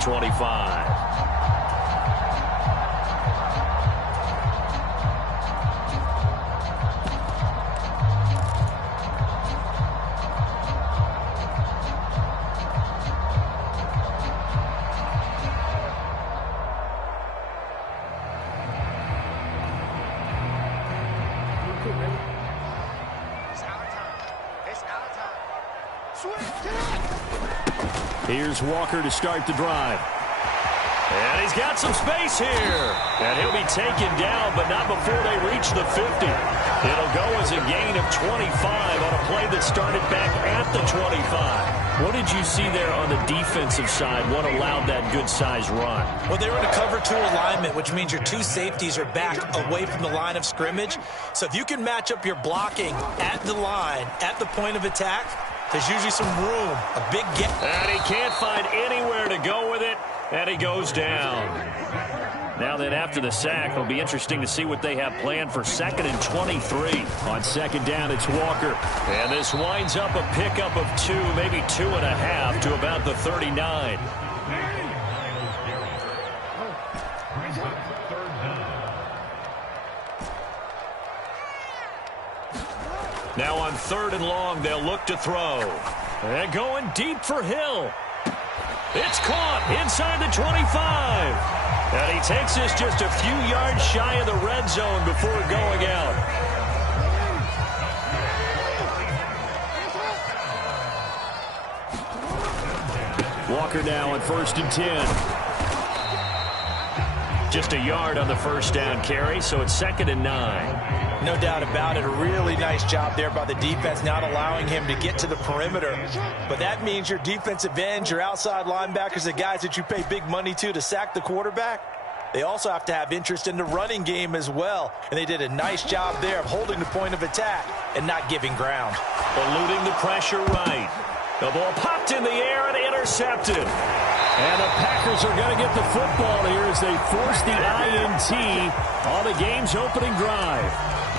25. Here's Walker to start the drive. And he's got some space here. And he'll be taken down, but not before they reach the 50. It'll go as a gain of 25 on a play that started back at the 25. What did you see there on the defensive side? What allowed that good-sized run? Well, they were in a cover 2 alignment, which means your 2 safeties are back away from the line of scrimmage. So if you can match up your blocking at the line, at the point of attack, there's usually some room, a big gap. And he can't find anywhere to go with it, and he goes down. Now then, after the sack, it'll be interesting to see what they have planned for 2nd and 23. On 2nd down, it's Walker. And this winds up a pickup of 2, maybe 2.5 to about the 39. Now on 3rd and long, they'll look to throw. And going deep for Hill. It's caught inside the 25. And he takes this just a few yards shy of the red zone before going out. Walker now on 1st and 10. Just a yard on the 1st down carry, so it's 2nd and 9. No doubt about it. A really nice job there by the defense, not allowing him to get to the perimeter. But that means your defensive ends, your outside linebackers, the guys that you pay big money to sack the quarterback, they also have to have interest in the running game as well. And they did a nice job there of holding the point of attack and not giving ground. Eluding the pressure right. The ball popped in the air and intercepted. And the Packers are going to get the football here as they force the INT on the game's opening drive.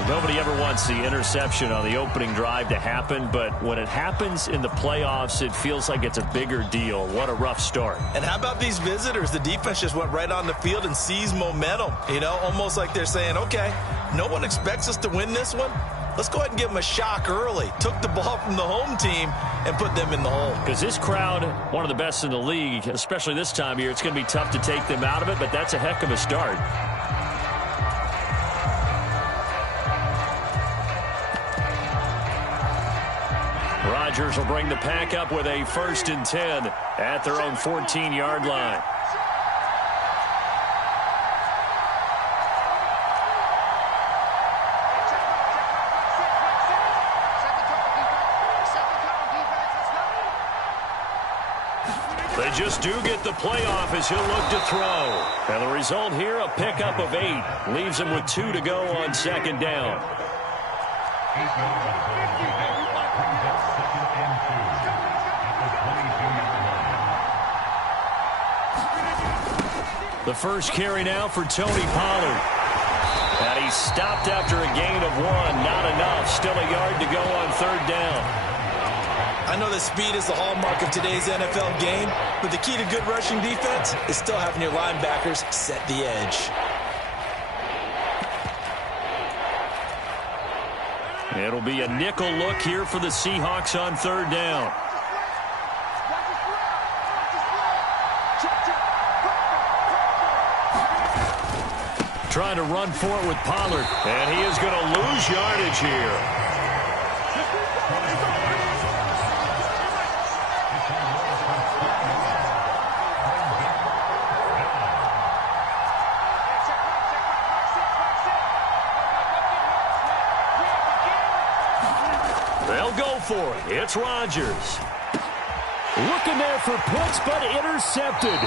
Nobody ever wants the interception on the opening drive to happen, but when it happens in the playoffs, it feels like it's a bigger deal. What a rough start. And how about these visitors? The defense just went right on the field and seized momentum. You know, almost like they're saying, okay, no one expects us to win this one. Let's go ahead and give them a shock early. Took the ball from the home team and put them in the hole. Because this crowd, one of the best in the league, especially this time of year, it's going to be tough to take them out of it, but that's a heck of a start. Rodgers will bring the pack up with a 1st and 10 at their own 14-yard line. They just do get the playoff as he'll look to throw. And the result here, a pickup of 8. Leaves him with 2 to go on 2nd down. The first carry now for Tony Pollard. And he's stopped after a gain of 1. Not enough. Still a yard to go on 3rd down. I know that speed is the hallmark of today's NFL game, but the key to good rushing defense is still having your linebackers set the edge. It'll be a nickel look here for the Seahawks on 3rd down. Trying to run for it with Pollard, and he is going to lose yardage here. They'll go for it. It's Rodgers. Looking there for Pitts, but intercepted.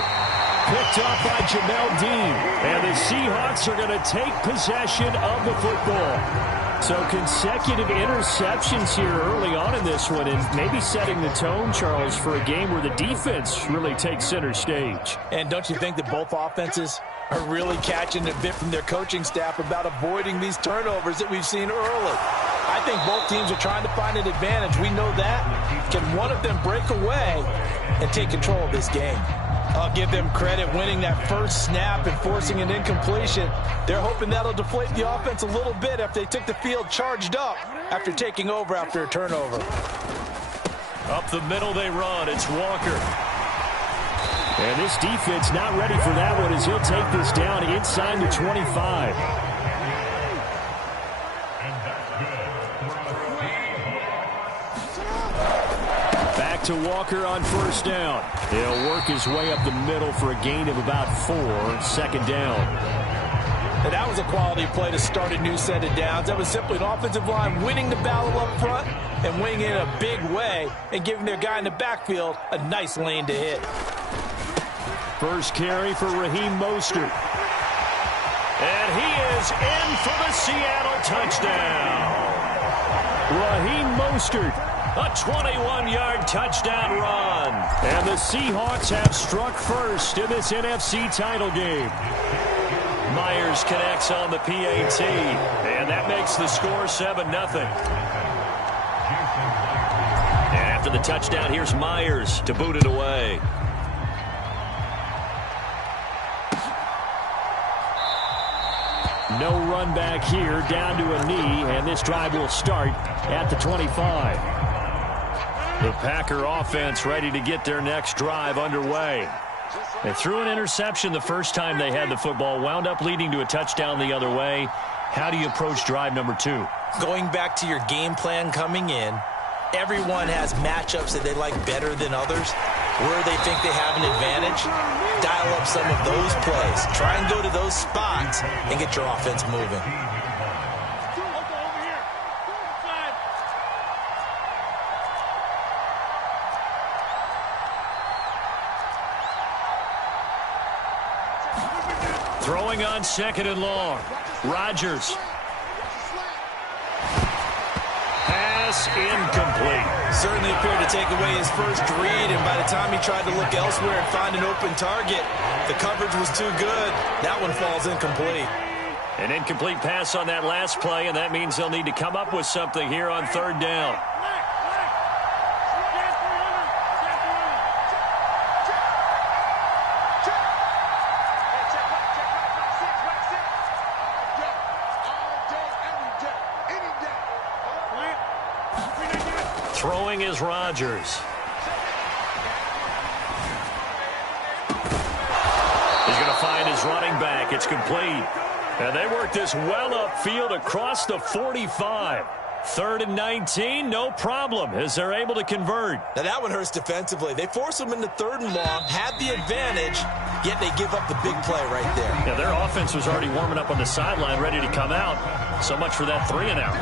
Picked off by Jamel Dean. And the Seahawks are going to take possession of the football. So consecutive interceptions here early on in this one, and maybe setting the tone, Charles, for a game where the defense really takes center stage. And don't you think that both offenses are really catching a bit from their coaching staff about avoiding these turnovers that we've seen early? I think both teams are trying to find an advantage. We know that. Can one of them break away and take control of this game? I'll give them credit winning that first snap and forcing an incompletion. They're hoping that'll deflate the offense a little bit if they took the field charged up after taking over after a turnover. Up the middle they run. It's Walker. And this defense not ready for that one as he'll take this down inside the 25. Back to Walker on first down. He'll work his way up the middle for a gain of about 4, second down. And that was a quality play to start a new set of downs. That was simply an offensive line winning the battle up front and winning it in a big way and giving their guy in the backfield a nice lane to hit. First carry for Raheem Mostert. And he is in for the Seattle touchdown. Raheem Mostert, a 21-yard touchdown run. And the Seahawks have struck first in this NFC title game. Myers connects on the PAT, and that makes the score 7-0. And after the touchdown, here's Myers to boot it away. No run back here, down to a knee, and this drive will start at the 25. The Packer offense ready to get their next drive underway. They threw an interception the first time they had the football, wound up leading to a touchdown the other way. How do you approach drive number 2? Going back to your game plan coming in, everyone has matchups that they like better than others. Where they think they have an advantage, dial up some of those plays. Try and go to those spots and get your offense moving. Throwing on second and long. Rodgers. Pass incomplete. Certainly appeared to take away his first read, and by the time he tried to look elsewhere and find an open target, the coverage was too good. That one falls incomplete. An incomplete pass on that last play, and that means they'll need to come up with something here on third down. Throwing is Rodgers. He's going to find his running back. It's complete. And they work this well upfield across the 45. 3rd and 19, no problem, as they're able to convert. Now that one hurts defensively. They force them into 3rd and long, had the advantage, yet they give up the big play right there. Yeah, their offense was already warming up on the sideline, ready to come out. So much for that 3 and out.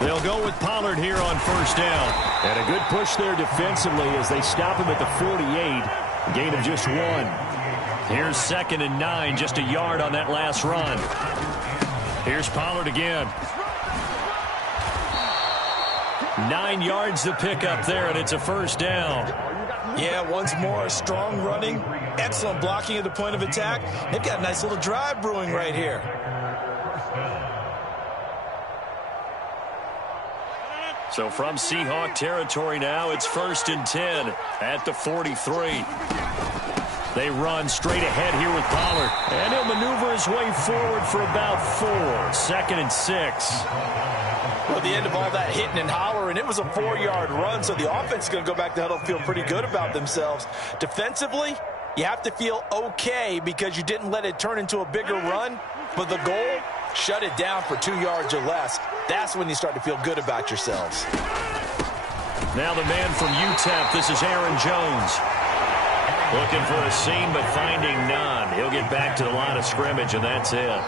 They'll go with Pollard here on first down. And a good push there defensively as they stop him at the 48. Gain of just 1. Here's 2nd and 9, just a yard on that last run. Here's Pollard again. 9 yards to pick up there, and it's a first down. Yeah, once more, strong running, excellent blocking at the point of attack. They've got a nice little drive brewing right here. So from Seahawk territory now, it's 1st and 10 at the 43. They run straight ahead here with Pollard. And he'll maneuver his way forward for about 4. 2nd and 6. Well, at the end of all that hitting and hollering, it was a 4-yard run, so the offense is going to go back to huddle and feel pretty good about themselves. Defensively, you have to feel okay because you didn't let it turn into a bigger run, but the goal, shut it down for 2 yards or less. That's when you start to feel good about yourselves. Now the man from UTEP, this is Aaron Jones. Looking for a seam, but finding none. He'll get back to the line of scrimmage, and that's it.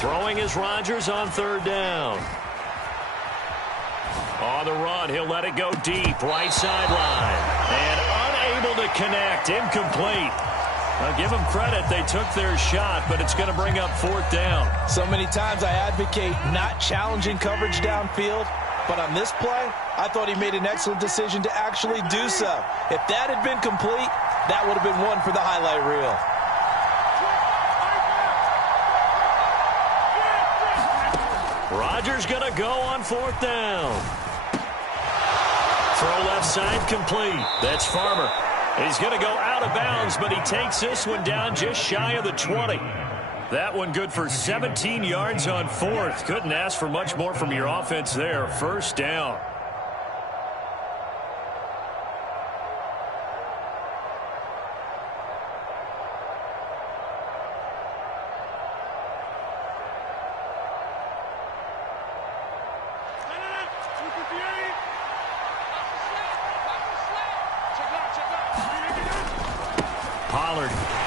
Throwing is Rodgers on 3rd down. On the run, he'll let it go deep, right sideline. And unable to connect, incomplete. I'll give them credit. They took their shot, but it's going to bring up 4th down. So many times I advocate not challenging coverage downfield, but on this play, I thought he made an excellent decision to actually do so. If that had been complete, that would have been one for the highlight reel. Rodgers going to go on 4th down. Throw left side complete. That's Farmer. He's going to go out of bounds, but he takes this one down just shy of the 20. That one good for 17 yards on 4th. Couldn't ask for much more from your offense there. 1st down.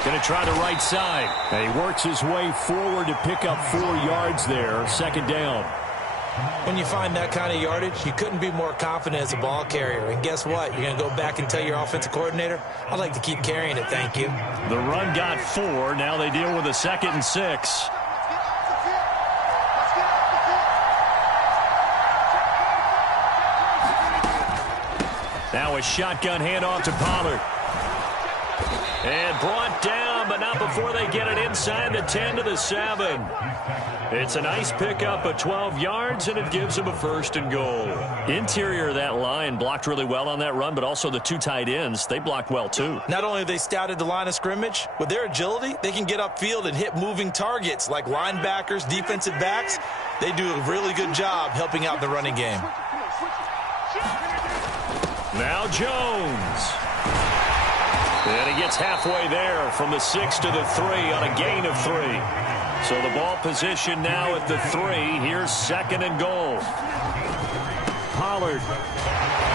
Going to try the right side. And he works his way forward to pick up 4 yards there. 2nd down. When you find that kind of yardage, you couldn't be more confident as a ball carrier. And guess what? You're going to go back and tell your offensive coordinator, I'd like to keep carrying it, thank you. The run got 4. Now they deal with a 2nd and 6. Now a shotgun handoff to Pollard. And brought down, but not before they get it inside the 10 to the 7. It's a nice pickup of 12 yards, and it gives them a 1st and goal. Interior of that line blocked really well on that run, but also the 2 tight ends, they blocked well too. Not only have they scouted the line of scrimmage, with their agility, they can get upfield and hit moving targets like linebackers, defensive backs. They do a really good job helping out the running game. Now Jones. And he gets halfway there from the 6 to the 3 on a gain of 3. So the ball position now at the 3. Here's 2nd and goal. Pollard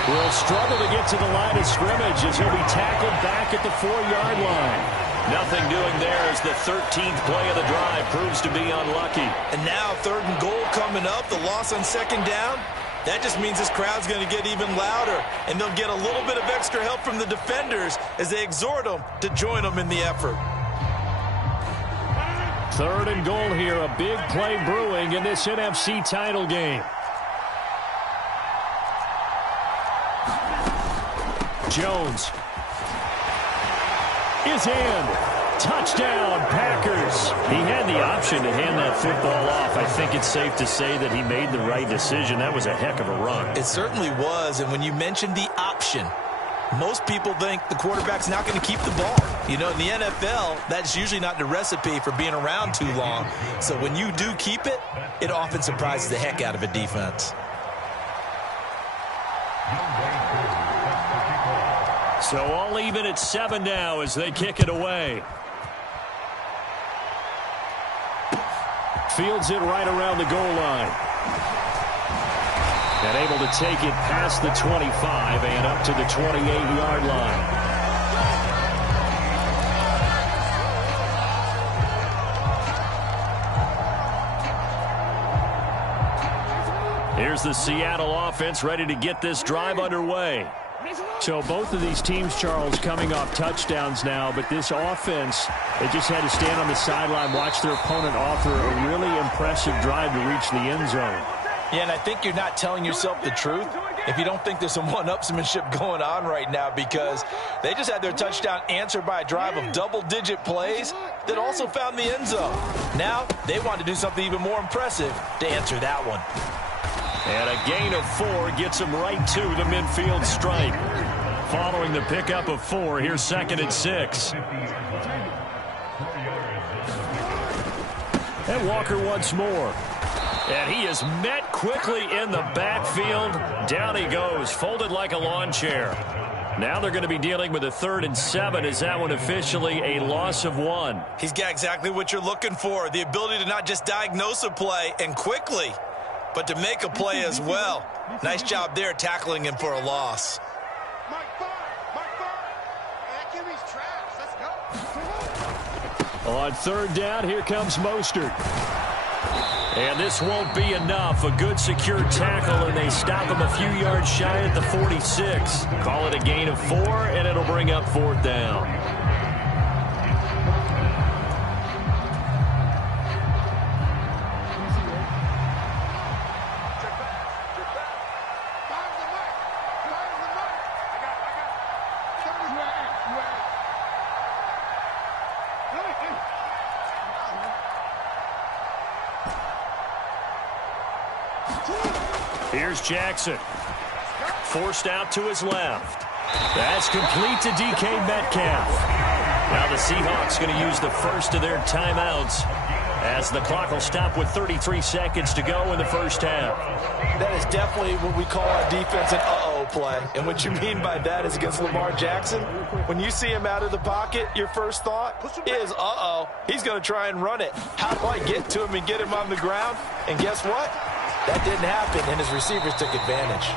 will struggle to get to the line of scrimmage as he'll be tackled back at the 4-yard line. Nothing doing there as the 13th play of the drive proves to be unlucky. And now 3rd and goal coming up. The loss on 2nd down. That just means this crowd's going to get even louder, and they'll get a little bit of extra help from the defenders as they exhort them to join them in the effort. 3rd and goal here, a big play brewing in this NFC title game. Jones is in. Touchdown, Packers. He had the option to hand that football off. I think it's safe to say that he made the right decision. That was a heck of a run. It certainly was, and when you mentioned the option, most people think the quarterback's not going to keep the ball. You know, in the NFL, that's usually not the recipe for being around too long. So when you do keep it, it often surprises the heck out of a defense. So all even at 7 now as they kick it away. Fields it right around the goal line. And able to take it past the 25 and up to the 28-yard line. Here's the Seattle offense ready to get this drive underway. So both of these teams, Charles, coming off touchdowns now, but this offense, they just had to stand on the sideline, watch their opponent author a really impressive drive to reach the end zone. Yeah, and I think you're not telling yourself the truth if you don't think there's some one-upsmanship going on right now, because they just had their touchdown answered by a drive of double-digit plays that also found the end zone. Now they want to do something even more impressive to answer that one. And a gain of 4 gets them right to the midfield stripe. Following the pickup of 4, here's 2nd and 6. And Walker once more. And he is met quickly in the backfield. Down he goes, folded like a lawn chair. Now they're going to be dealing with a 3rd and 7. Is that one officially a loss of 1? He's got exactly what you're looking for, the ability to not just diagnose a play and quickly, but to make a play as well. Nice job there tackling him for a loss. On 3rd down, here comes Mostert. And this won't be enough. A good secure tackle, and they stop him a few yards shy at the 46. Call it a gain of 4, and it'll bring up 4th down. Here's Jackson. Forced out to his left. That's complete to DK Metcalf. Now the Seahawks going to use the first of their timeouts as the clock will stop with 33 seconds to go in the first half. That is definitely what we call our defense an uh-oh play. And what you mean by that is against Lamar Jackson, when you see him out of the pocket, your first thought is, uh-oh, he's going to try and run it. How do I get to him and get him on the ground? And guess what? That didn't happen, and his receivers took advantage.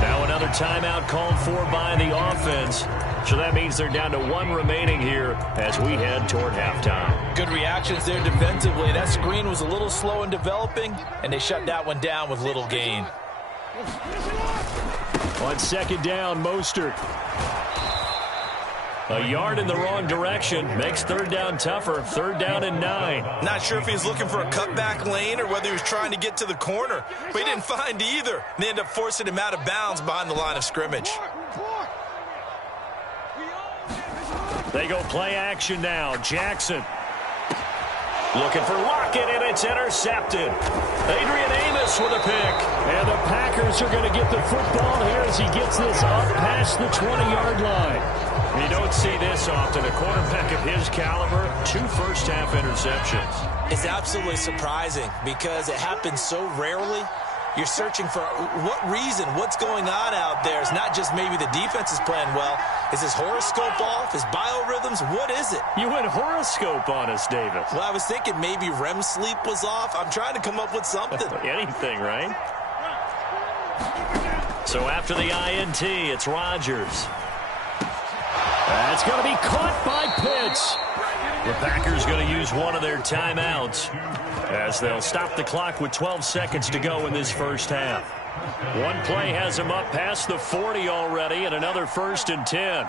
Now another timeout called for by the offense. So that means they're down to one remaining here as we head toward halftime. Good reactions there defensively. That screen was a little slow in developing, and they shut that one down with little gain. On second down, Mostert. A yard in the wrong direction makes third down tougher. Third down and 9. Not sure if he was looking for a cutback lane or whether he was trying to get to the corner, but he didn't find either. They ended up forcing him out of bounds behind the line of scrimmage. They go play action now. Jackson looking for Lockett, and it's intercepted. Adrian Amos with a pick. And the Packers are going to get the football here as he gets this up past the 20-yard line. You don't see this often. A quarterback of his caliber, 2 first-half interceptions. It's absolutely surprising because it happens so rarely. You're searching for what reason, what's going on out there. It's not just maybe the defense is playing well. Is his horoscope off? His biorhythms? What is it? You went horoscope on us, Davis. Well, I was thinking maybe REM sleep was off. I'm trying to come up with something. Anything, right? So after the INT, it's Rodgers. That's going to be caught by Pitts. The Packers going to use one of their timeouts as they'll stop the clock with 12 seconds to go in this first half. One play has them up past the 40 already, and another 1st and 10.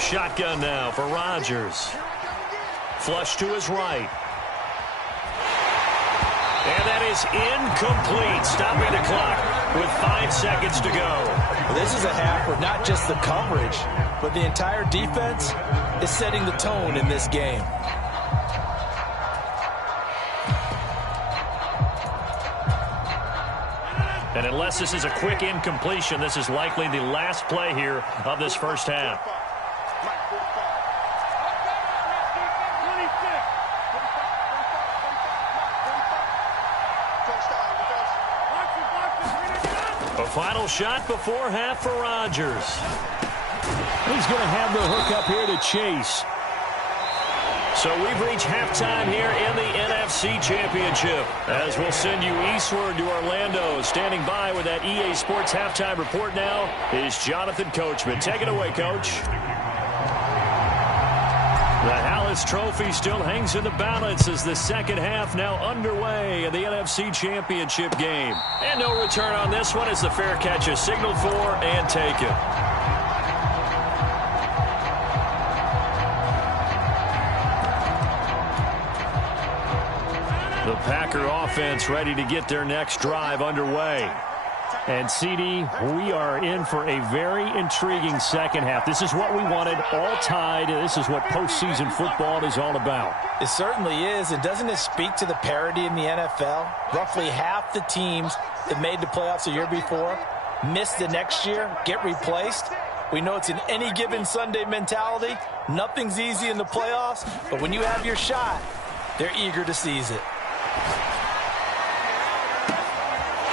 Shotgun now for Rodgers. Flush to his right. And that is incomplete, stopping the clock with 5 seconds to go. Well, this is a half where not just the coverage, but the entire defense is setting the tone in this game. And unless this is a quick incompletion, this is likely the last play here of this first half. Final shot before half for Rodgers. He's going to have the hook up here to Chase. So we've reached halftime here in the NFC Championship. As we'll send you eastward to Orlando. Standing by with that EA Sports halftime report now is Jonathan Coachman. Take it away, Coach. The Hallis Trophy still hangs in the balance as the second half now underway in the NFC Championship game. And no return on this one as the fair catch is signaled for and taken. The Packer offense ready to get their next drive underway. And, CD, we are in for a very intriguing second half. This is what we wanted, all tied. This is what postseason football is all about. It certainly is. And doesn't it speak to the parity in the NFL? Roughly half the teams that made the playoffs the year before miss the next year, get replaced. We know it's an any given Sunday mentality. Nothing's easy in the playoffs, but when you have your shot, they're eager to seize it.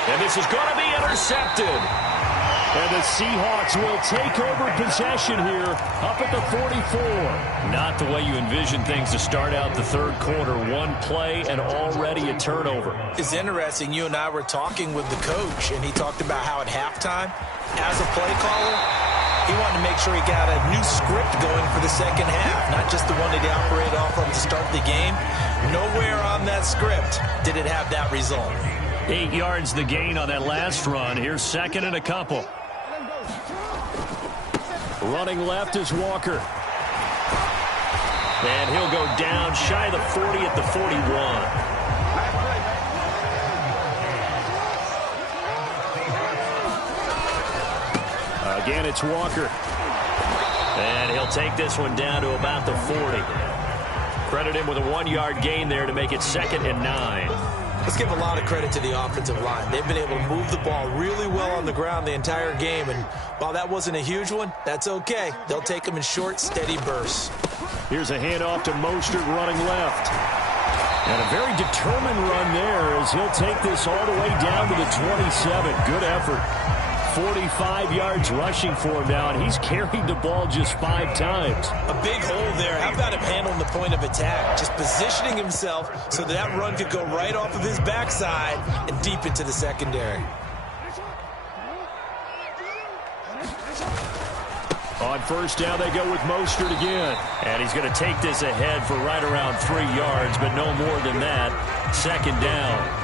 And this is going to be intercepted. And the Seahawks will take over possession here up at the 44. Not the way you envision things to start out the third quarter. One play and already a turnover. It's interesting. You and I were talking with the coach, and he talked about how at halftime, as a play caller, he wanted to make sure he got a new script going for the second half, not just the one that he operated off of to start the game. Nowhere on that script did it have that result. 8 yards the gain on that last run. Here's second and a couple. Running left is Walker. And he'll go down shy of the 40 at the 41. Again, it's Walker. And he'll take this one down to about the 40. Credit him with a 1-yard gain there to make it 2nd and 9. Let's give a lot of credit to the offensive line. They've been able to move the ball really well on the ground the entire game, and while that wasn't a huge one, that's okay. They'll take them in short, steady bursts. Here's a handoff to Mostert running left. And a very determined run there as he'll take this all the way down to the 27. Good effort. 45 yards rushing for him now, and he's carried the ball just 5 times. A big hole there. How about him handling the point of attack? Just positioning himself so that run could go right off of his backside and deep into the secondary. On first down, they go with Mostert again. And he's going to take this ahead for right around 3 yards, but no more than that. 2nd down.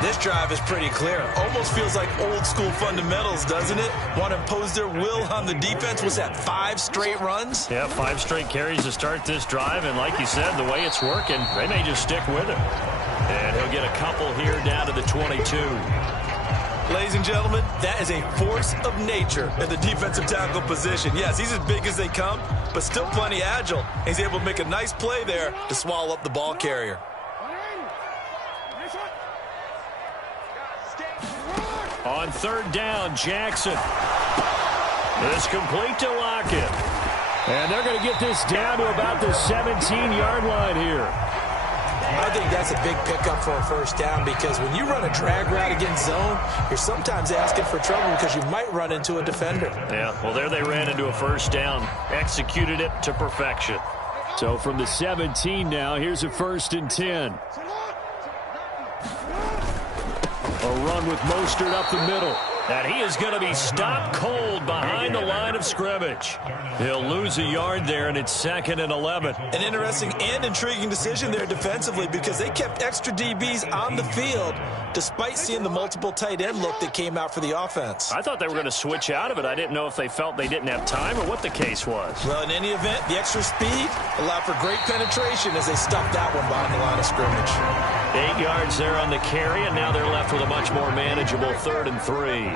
This drive is pretty clear. Almost feels like old school fundamentals, doesn't it? Want to impose their will on the defense. Was that 5 straight runs? Yeah, 5 straight carries to start this drive. And like you said, the way it's working, they may just stick with it. And he'll get a couple here down to the 22. Ladies and gentlemen, that is a force of nature in the defensive tackle position. Yes, he's as big as they come, but still plenty agile. He's able to make a nice play there to swallow up the ball carrier. On 3rd down, Jackson. It's complete to Lockett. And they're going to get this down to about the 17-yard line here. I think that's a big pickup for a first down because when you run a drag route against zone, you're sometimes asking for trouble because you might run into a defender. Yeah, well, there they ran into a first down. Executed it to perfection. So from the 17 now, here's a 1st and 10. A run with Mostert up the middle. And he is going to be stopped cold behind the line of scrimmage. He'll lose a yard there, and it's 2nd and 11. An interesting and intriguing decision there defensively because they kept extra DBs on the field despite seeing the multiple tight end look that came out for the offense. I thought they were going to switch out of it. I didn't know if they felt they didn't have time or what the case was. Well, in any event, the extra speed allowed for great penetration as they stuffed that one behind the line of scrimmage. 8 yards there on the carry, and now they're left with a much more manageable 3rd and 3.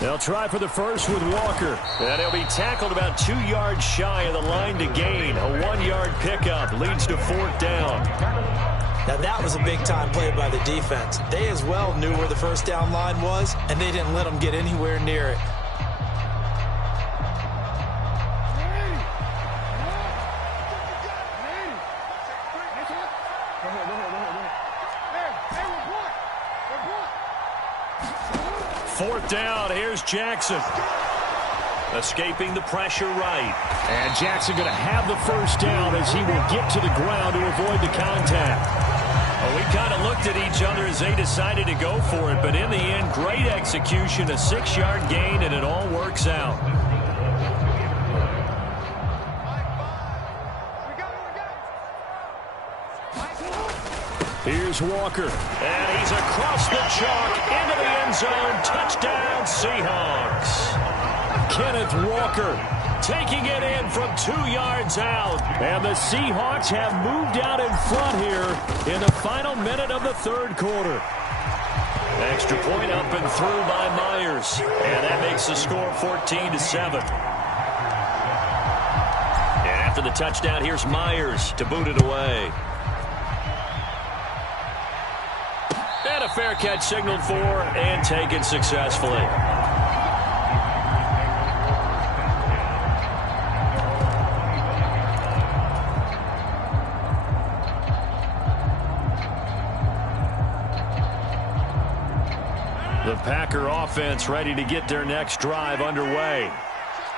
They'll try for the first with Walker. And he'll be tackled about 2 yards shy of the line to gain. A 1-yard pickup leads to 4th down. Now that was a big-time play by the defense. They as well knew where the first down line was, and they didn't let them get anywhere near it. Fourth down, here's Jackson. Escaping the pressure right. And Jackson going to have the first down as he will get to the ground to avoid the contact. Well, we kind of looked at each other as they decided to go for it, but in the end, great execution, a 6-yard gain, and it all works out. Here's Walker. And he's across the chalk into the end zone. Touchdown, Seahawks. Kenneth Walker taking it in from 2 yards out. And the Seahawks have moved out in front here in the final minute of the 3rd quarter. Extra point up and through by Myers. And that makes the score 14-7. And after the touchdown, here's Myers to boot it away. And a fair catch signaled for and taken successfully. The Packer offense ready to get their next drive underway.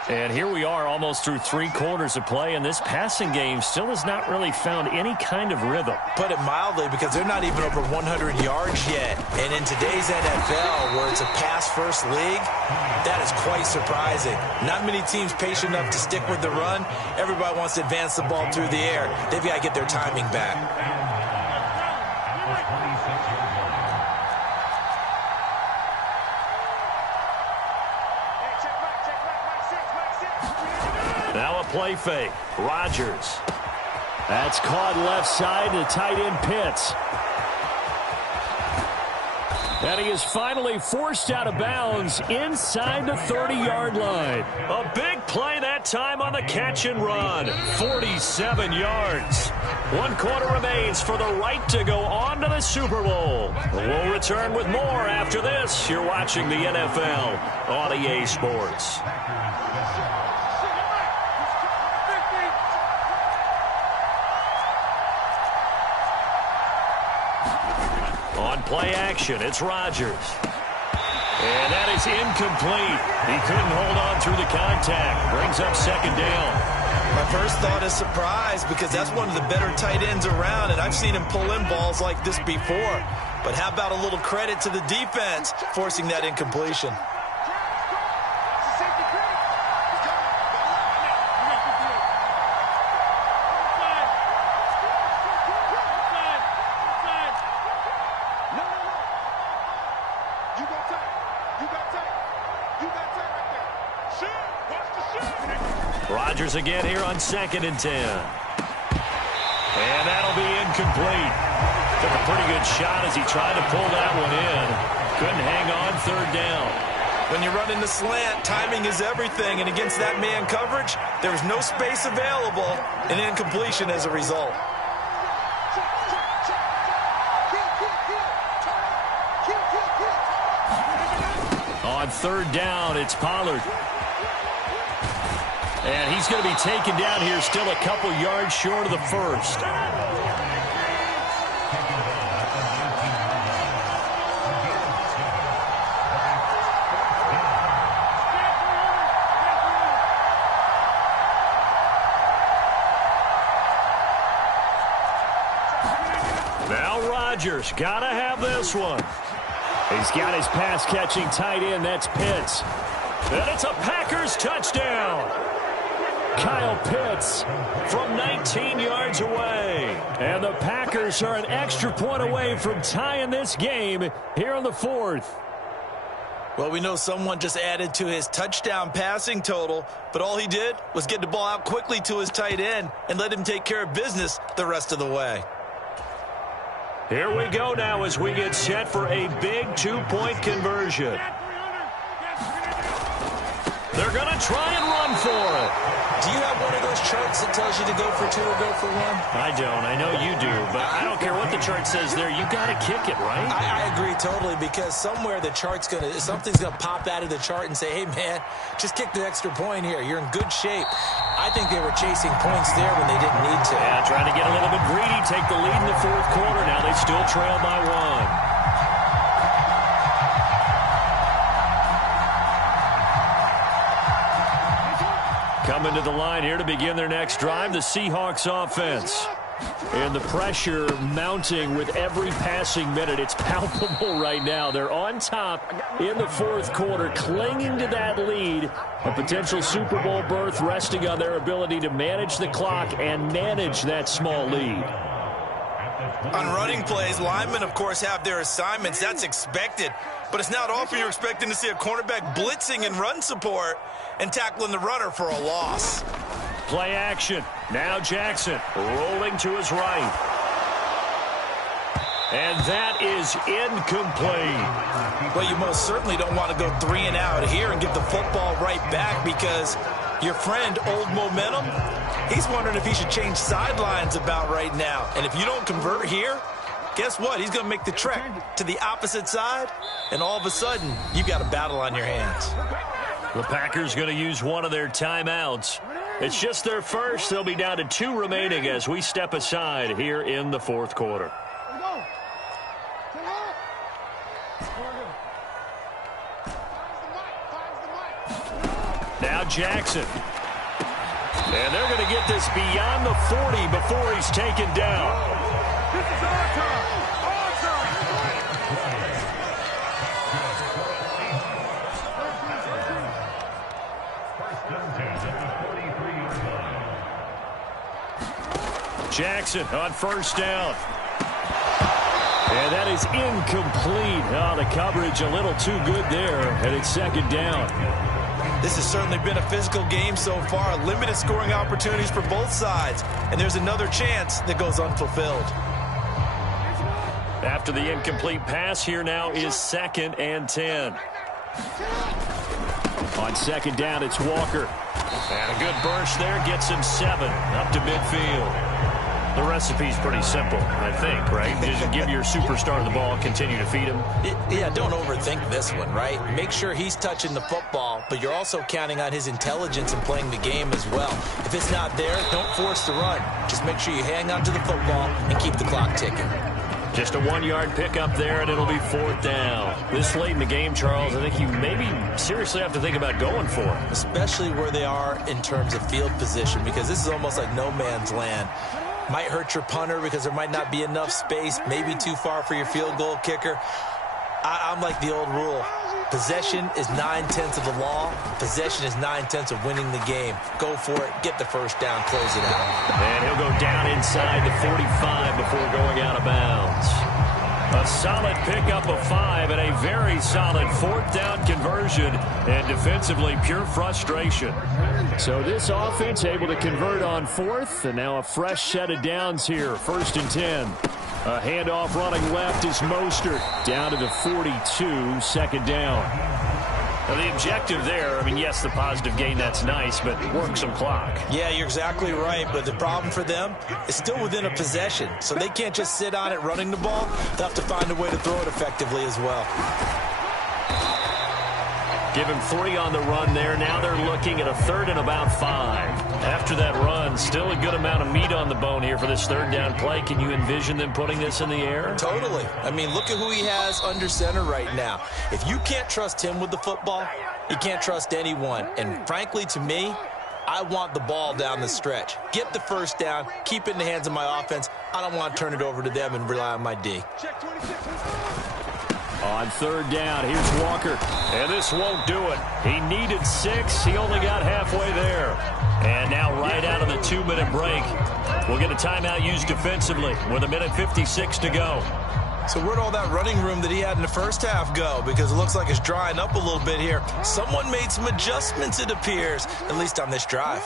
And here we are almost through 3 quarters of play, and this passing game still has not really found any kind of rhythm. Put it mildly, because they're not even over 100 yards yet. And in today's NFL, where it's a pass-first league, that is quite surprising. Not many teams patient enough to stick with the run. Everybody wants to advance the ball through the air. They've got to get their timing back. Now a play fake. Rodgers. That's caught left side to tight end Pitts. And he is finally forced out of bounds inside the 30-yard line. A big play that time on the catch and run. 47 yards. 1 quarter remains for the right to go on to the Super Bowl. We'll return with more after this. You're watching the NFL on EA Sports. On play action, it's Rodgers. And that is incomplete. He couldn't hold on through the contact. Brings up 2nd down. My first thought is surprise because that's one of the better tight ends around, and I've seen him pull in balls like this before. But how about a little credit to the defense forcing that incompletion? Rodgers again here on 2nd and 10. And that'll be incomplete. Took a pretty good shot as he tried to pull that one in. Couldn't hang on 3rd down. When you're running the slant, timing is everything. And against that man coverage, there was no space available, and incompletion as a result. On 3rd down, it's Pollard. And he's going to be taken down here, still a couple yards short of the first. Now Rodgers, got to have this one. He's got his pass-catching tight end, that's Pitts. And it's a Packers touchdown. Kyle Pitts from 19 yards away. And the Packers are an extra point away from tying this game here in the 4th. Well, we know someone just added to his touchdown passing total, but all he did was get the ball out quickly to his tight end and let him take care of business the rest of the way. Here we go now as we get set for a big 2-point conversion. They're going to try and run for it. Do you have one of those charts that tells you to go for 2 or go for 1? I don't. I know you do, but I don't care what the chart says there. You got to kick it, right? I agree totally because somewhere the chart's going to, something's going to pop out of the chart and say, hey, man, just kick the extra point here. You're in good shape. I think they were chasing points there when they didn't need to. Yeah, trying to get a little bit greedy, take the lead in the 4th quarter. Now they still trail by 1. Coming to the line here to begin their next drive, the Seahawks offense. And the pressure mounting with every passing minute. It's palpable right now. They're on top in the 4th quarter, clinging to that lead. A potential Super Bowl berth resting on their ability to manage the clock and manage that small lead. On running plays, linemen, of course, have their assignments. That's expected. But it's not often you're expecting to see a cornerback blitzing and run support and tackling the runner for a loss. Play action. Now Jackson rolling to his right. And that is incomplete. Well, you most certainly don't want to go 3 and out here and get the football right back because your friend, Old Momentum, he's wondering if he should change sidelines about right now. And if you don't convert here, guess what? He's going to make the trek to the opposite side, and all of a sudden, you've got a battle on your hands. The Packers going to use one of their timeouts. It's just their first. They'll be down to 2 remaining as we step aside here in the 4th quarter. Now Jackson. And they're going to get this beyond the 40 before he's taken down. This is our time. Our time. Jackson on 1st down. And that is incomplete. Oh, the coverage a little too good there, and it's 2nd down. This has certainly been a physical game so far. Limited scoring opportunities for both sides. And there's another chance that goes unfulfilled. After after the incomplete pass. Here now is 2nd and 10. On 2nd down, it's Walker. And a good burst there gets him 7 up to midfield. The recipe's pretty simple, I think, right? Just give your superstar the ball, continue to feed him. Yeah, don't overthink this one, right? Make sure he's touching the football, but you're also counting on his intelligence in playing the game as well. If it's not there, don't force the run. Just make sure you hang on to the football and keep the clock ticking. Just a 1-yard pickup there, and it'll be 4th down. This late in the game, Charles, I think you maybe seriously have to think about going for it. Especially where they are in terms of field position, because this is almost like no man's land. Might hurt your punter because there might not be enough space, maybe too far for your field goal kicker. I'm like the old rule. Possession is 9/10 of the law. Possession is 9/10 of winning the game. Go for it. Get the first down. Close it out. And he'll go down inside the 45 before going out of bounds. A solid pickup of 5 and a very solid 4th down conversion. And defensively, pure frustration. So this offense able to convert on 4th, and now a fresh set of downs here. 1st and 10. A handoff running left is Mostert. Down to the 42, 2nd down. Now the objective there, I mean, yes, the positive gain, that's nice, but work some clock. Yeah, you're exactly right, but the problem for them is still within a possession, so they can't just sit on it running the ball. They'll have to find a way to throw it effectively as well. Give him 3 on the run there. Now they're looking at a 3rd and about 5. After that run, still a good amount of meat on the bone here for this 3rd down play. Can you envision them putting this in the air? Totally. I mean, look at who he has under center right now. If you can't trust him with the football, you can't trust anyone. And frankly, to me, I want the ball down the stretch. Get the first down, keep it in the hands of my offense. I don't want to turn it over to them and rely on my D. On 3rd down, here's Walker. And this won't do it. He needed 6. He only got halfway there. And now right out of the 2-minute break, we'll get a timeout used defensively with 1:56 to go. So where'd all that running room that he had in the first half go? Because it looks like it's drying up a little bit here. Someone made some adjustments, it appears, at least on this drive.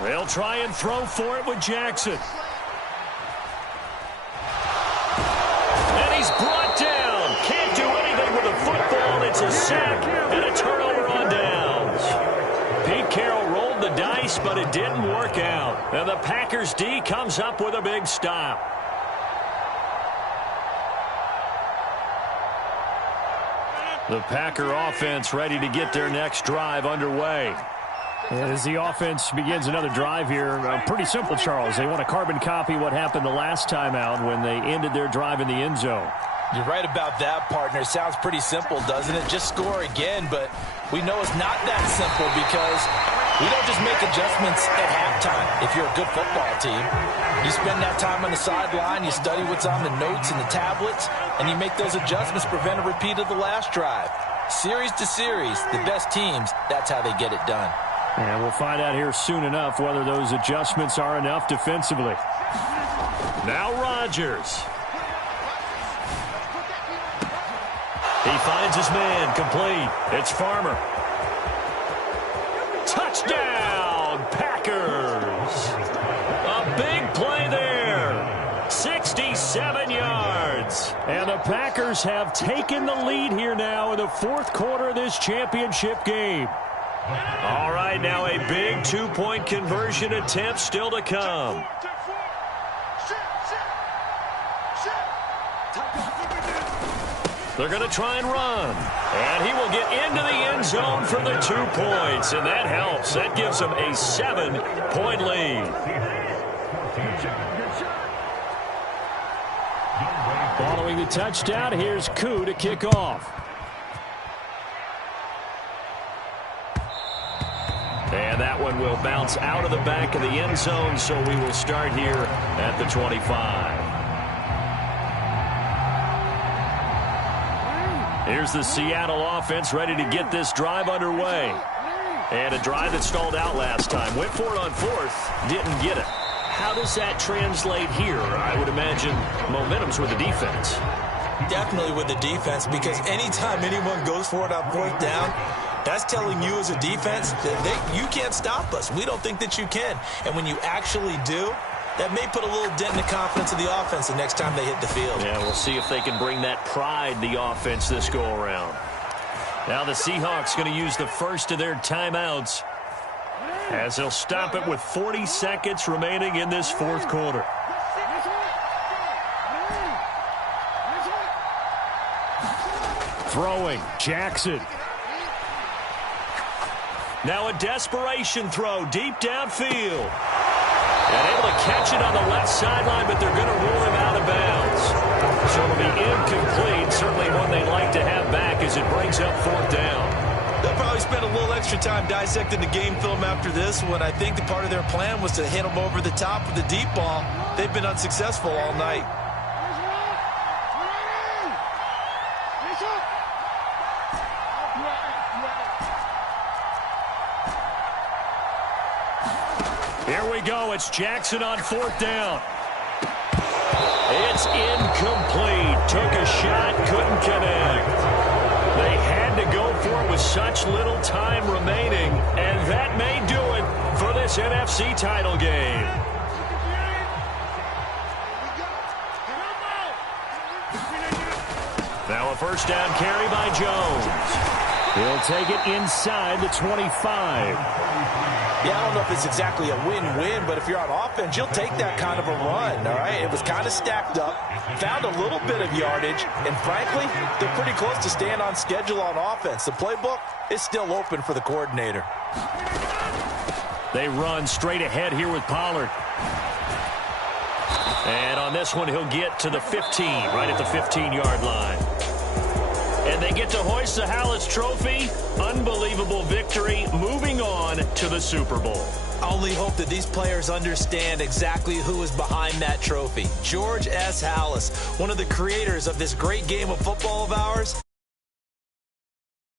They'll try and throw for it with Jackson. And he's brought down. Can't do anything with the football. It's a sack and a turnover on downs. Pete Carroll rolled the dice, but it didn't work out. And the Packers D comes up with a big stop. The Packer offense ready to get their next drive underway. As the offense begins another drive here, pretty simple, Charles. They want to carbon copy what happened the last time out when they ended their drive in the end zone. You're right about that, partner. Sounds pretty simple, doesn't it? Just score again, but we know it's not that simple because we don't just make adjustments at halftime if you're a good football team. You spend that time on the sideline, you study what's on the notes and the tablets, and you make those adjustments to prevent a repeat of the last drive. Series to series, the best teams, that's how they get it done. And we'll find out here soon enough whether those adjustments are enough defensively. Now Rodgers. He finds his man complete. It's Farmer. Touchdown, Packers. A big play there. 67 yards. And the Packers have taken the lead here now in the 4th quarter of this championship game. All right, now a big 2-point conversion attempt still to come. They're going to try and run. And he will get into the end zone for the 2 points. And that helps. That gives them a 7-point lead. Following the touchdown, here's Koo to kick off. And that one will bounce out of the back of the end zone, so we will start here at the 25. Here's the Seattle offense ready to get this drive underway. And a drive that stalled out last time. Went for it on 4th, didn't get it. How does that translate here? I would imagine momentum's with the defense. Definitely with the defense, because anytime anyone goes for it on 4th down, That's telling you as a defense that you can't stop us. We don't think that you can. And when you actually do, that may put a little dent in the confidence of the offense the next time they hit the field. Yeah, we'll see if they can bring that pride in the offense this go-around. Now the Seahawks going to use the first of their timeouts as they'll stop it with 40 seconds remaining in this fourth quarter. Throwing, Jackson. Now a desperation throw deep downfield. And able to catch it on the left sideline, but they're going to rule him out of bounds. So it'll be incomplete. Certainly one they'd like to have back as it brings up fourth down. They'll probably spend a little extra time dissecting the game film after this one. I think the part of their plan was to hit them over the top with the deep ball. They've been unsuccessful all night. Here we go. It's Jackson on fourth down. It's incomplete. Took a shot, couldn't connect. They had to go for it with such little time remaining, and that may do it for this NFC title game. Now a first down carry by Jones. He'll take it inside the 25. Yeah, I don't know if it's exactly a win-win, but if you're on offense, you'll take that kind of a run, all right? It was kind of stacked up, found a little bit of yardage, and frankly, they're pretty close to staying on schedule on offense. The playbook is still open for the coordinator. They run straight ahead here with Pollard. And on this one, he'll get to the 15, right at the 15-yard line. And they get to hoist the Hallis Trophy. Unbelievable victory, moving on to the Super Bowl. Only hope that these players understand exactly who is behind that trophy. George S. Hallis, one of the creators of this great game of football of ours.